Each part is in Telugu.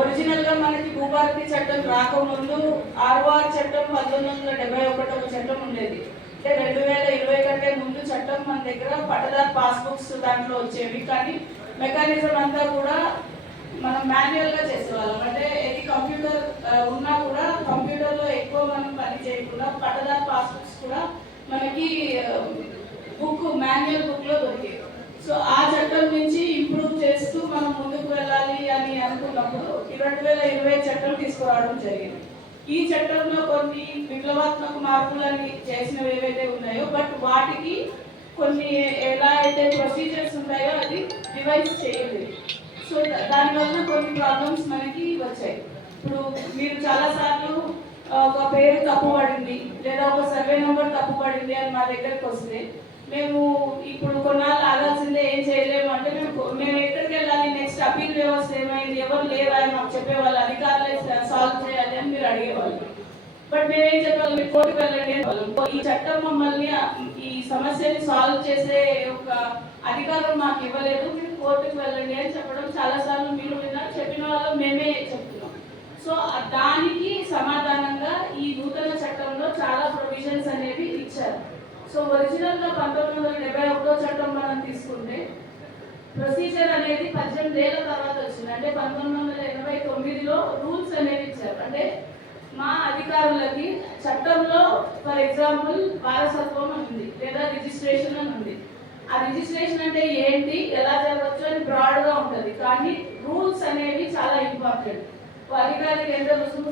ఒరిజినల్ గా మనకి భూభారతి చట్టం రాకముందు ఆర్వార్ చట్టం 1971 చట్టం ఉండేది. అంటే 2020 కంటే ముందు చట్టం మన దగ్గర పట్టదార్ పాస్బుక్స్ దాంట్లో వచ్చేవి. కానీ మెకానిజం అంతా కూడా మనం మాన్యువల్ గా చేసేవాళ్ళం. అంటే ఏది కంప్యూటర్ ఉన్నా కూడా కంప్యూటర్లో ఎక్కువ మనం పని చేయకుండా పట్టదార్ పాస్బుక్స్ కూడా మనకి మాన్యువల్ బుక్ లో దొరికేవి. సో ఆ చట్టం నుంచి ఇంప్రూవ్ చేస్తూ మనం ముందుకు వెళ్ళాలి అని అనుకున్నప్పుడు 2020 చట్టం తీసుకురావడం జరిగింది. ఈ చట్టంలో కొన్ని విప్లవాత్మక మార్పులని చేసినవి ఏవైతే ఉన్నాయో, బట్ వాటికి కొన్ని ఎలా అయితే ప్రొసీజర్స్ ఉంటాయో అది రివైజ్ చేయలేదు. సో దానివల్ల కొన్ని ప్రాబ్లమ్స్ మనకి వచ్చాయి. ఇప్పుడు మీరు చాలాసార్లు ఒక పేరు తప్పు పడింది లేదా ఒక సర్వే నెంబర్ తప్పు పడింది అని మా దగ్గరకు వస్తే మేము ఇప్పుడు కొన్నాళ్ళు ఆగాల్సిందే, ఏం చేయలేము అంటే మేము ఎక్కడికి వెళ్ళాలి, నెక్స్ట్ అపీల్ వ్యవస్థ ఏమైంది, ఎవరు లేరా అని మాకు చెప్పేవాళ్ళు, అధికారులే సాల్వ్ చేయాలి అని మీరు అడిగేవాళ్ళు. బట్ మేమేం చెప్పాలి, మీరు కోర్టుకు వెళ్ళండి అని. ఈ చట్టం మమ్మల్ని ఈ సమస్యని సాల్వ్ చేసే ఒక అధికారం మాకు ఇవ్వలేదు, మీరు కోర్టుకు వెళ్ళండి అని చెప్పడం చాలాసార్లు మీరు విన్నారు, చెప్పిన వాళ్ళు మేమే చెప్తున్నాం. సో దానికి సమాధానంగా ఈ నూతన చట్టంలో చాలా ప్రొవిజన్స్ అనేవి ఇచ్చారు. సో ఒరిజినల్ గా 1971 చట్టం మనం తీసుకుంటే ప్రొసీజర్ అనేది 18 ఏళ్ల తర్వాత వచ్చింది. అంటే 1989లో రూల్స్ అనేవి ఇచ్చారు. అంటే మా అధికారులకి చట్టంలో ఫర్ ఎగ్జాంపుల్ వారసత్వం అని ఉంది లేదా రిజిస్ట్రేషన్ అని ఉంది. ఆ రిజిస్ట్రేషన్ అంటే ఏంటి, ఎలా జరగవచ్చు అని బ్రాడ్ గా ఉంటుంది. కానీ రూల్స్ అనేవి చాలా ఇంపార్టెంట్. అధికారికి ఎంత రుసుము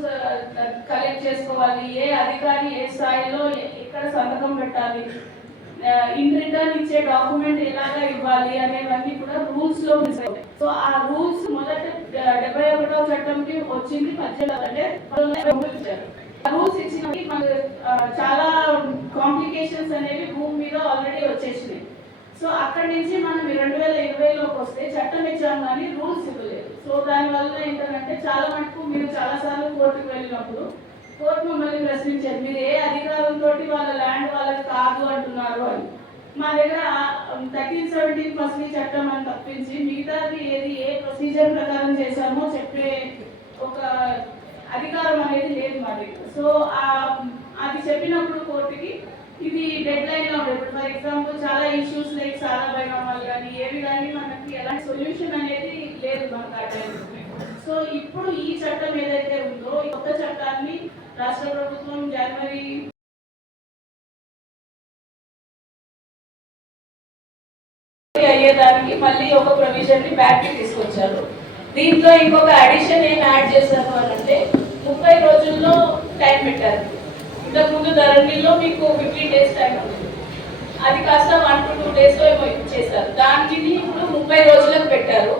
కలెక్ట్ చేసుకోవాలి, ఏ అధికారి ఏ స్థాయిలో ఎక్కడ సంతకం పెట్టాలి, ఇన్ రిటర్న్ ఇచ్చే డాక్యుమెంట్ ఎలాగా ఇవ్వాలి అనేవన్నీ కూడా రూల్స్ లో ఉంటాయి. సో ఆ రూల్స్ మొదట 71వ చట్టంకి వచ్చింది 18 అంటే రూల్స్ ఇచ్చినవి మనకు చాలా కాంప్లికేషన్స్ అనేవి భూమి మీద ఆల్రెడీ వచ్చేసినాయి. సో అక్కడి నుంచి మనం 2020లోకి వస్తే చట్టం ఇచ్చాం కానీ రూల్స్ ఇవ్వలేదు. సో దానివల్ల ఏంటంటే చాలా మటుకు మీరు చాలాసార్లు కోర్టుకు వెళ్ళినప్పుడు కోర్టు మమ్మల్ని ప్రశ్నించారు, మీరు ఏ అధికారంతో వాళ్ళ ల్యాండ్ వాళ్ళకి కాదు అంటున్నారు అని. మా దగ్గర 1317 ఫస్ట్లీ చట్టం అని తప్పించి మిగతాది ఏది ఏ ప్రొసీజర్ ప్రకారం చేశామో చెప్పే ఒక అధికారం అనేది లేదు మా దగ్గర. సో అది చెప్పినప్పుడు కోర్టుకి ఇది డెడ్ లైన్ లో ఉండదు. ఫర్ ఎగ్జాంపుల్ చాలా ఇష్యూస్ లైక్ సారా బైనామాలు కానీ ఏవి కానీ మనకి ఎలాంటి సొల్యూషన్ అనేది లేదు మనకు ఆ టైంలో. సో ఇప్పుడు ఈ చట్టం ఏదైతే ఉందో ఈ కొత్త చట్టాన్ని రాష్ట్ర ప్రభుత్వం జనవరి అయ్యేదానికి మళ్ళీ ఒక ప్రొవిజన్ ని బ్యాక్ తీసుకొచ్చారు. దీంట్లో ఇంకొక అడిషన్ ఏం యాడ్ చేశారు అని అంటే 30 రోజుల్లో టైం పెట్టారు. ఇంతకుముందు ధరణిలో మీకు 15 days టైం ఉంది, అది కాస్త 1 to 2 days లో చేశారు. దానికి ఇప్పుడు 30 రోజులకు పెట్టారు.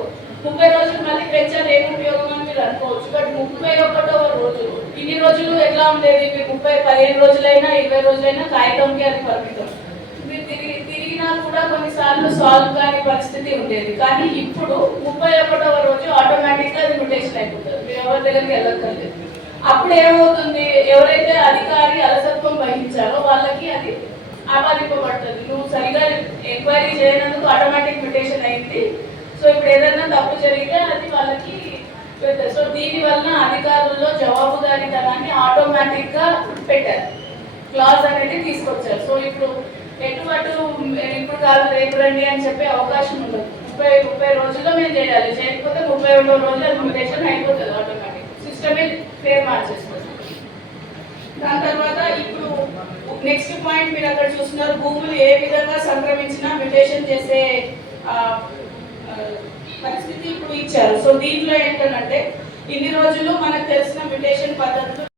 30 రోజులు మళ్ళీ పెంచారు, ఏం ఉపయోగం అని మీరు అనుకోవచ్చు. బట్ 31వ రోజు ఇన్ని రోజులు ఎట్లా ఉండేది, మీరు 15 రోజులైనా 20 రోజులైనా కాగితంకి అది పరిమితం. మీరు తిరిగినా కూడా కొన్నిసార్లు సాల్వ్ కాని పరిస్థితి ఉండేది. కానీ ఇప్పుడు 31వ రోజు ఆటోమేటిక్ గా అది మ్యుటేషన్ అయిపోతుంది, మీరు ఎవరి దగ్గరికి వెళ్ళక్కర్లేదు. అప్పుడు ఏమవుతుంది, ఎవరైతే అధికారి అలసత్వం వహించారో వాళ్ళకి అది ఆపాదింపబడుతుంది. నువ్వు సరిగా ఎంక్వైరీ చేయనందుకు ఆటోమేటిక్ మ్యుటేషన్ అయింది. సో ఇప్పుడు ఏదైనా తప్పు జరిగితే అది వాళ్ళకి పెడతారు. సో దీని వలన అధికారుల్లో జవాబుదారీతనాన్ని ఆటోమేటిక్ గా పెట్టారు, క్లాజ్ అనేది తీసుకొచ్చారు. సో ఇప్పుడు ఎటువంటి ఇప్పుడు కాదు రేపు రండి అని చెప్పే అవకాశం ఉండదు. 30 రోజుల్లో మేము చేయాలి, చేయకపోతే 31వ రోజుల్లో మ్యుటేషన్ అయిపోతుంది ఆటోమేటిక్. సిస్టమే పేరు మార్చేస్తుంది. దాని తర్వాత ఇప్పుడు నెక్స్ట్ పాయింట్ మీరు అక్కడ చూస్తున్నారు, భూములు ఏ విధంగా సంక్రమించినా మ్యుటేషన్ చేసే పరిస్థితి ఇప్పుడు ఇచ్చారు. సో దీంట్లో ఏంటంటే ఇన్ని రోజులు మనకు తెలిసిన మ్యుటేషన్ పద్ధతులు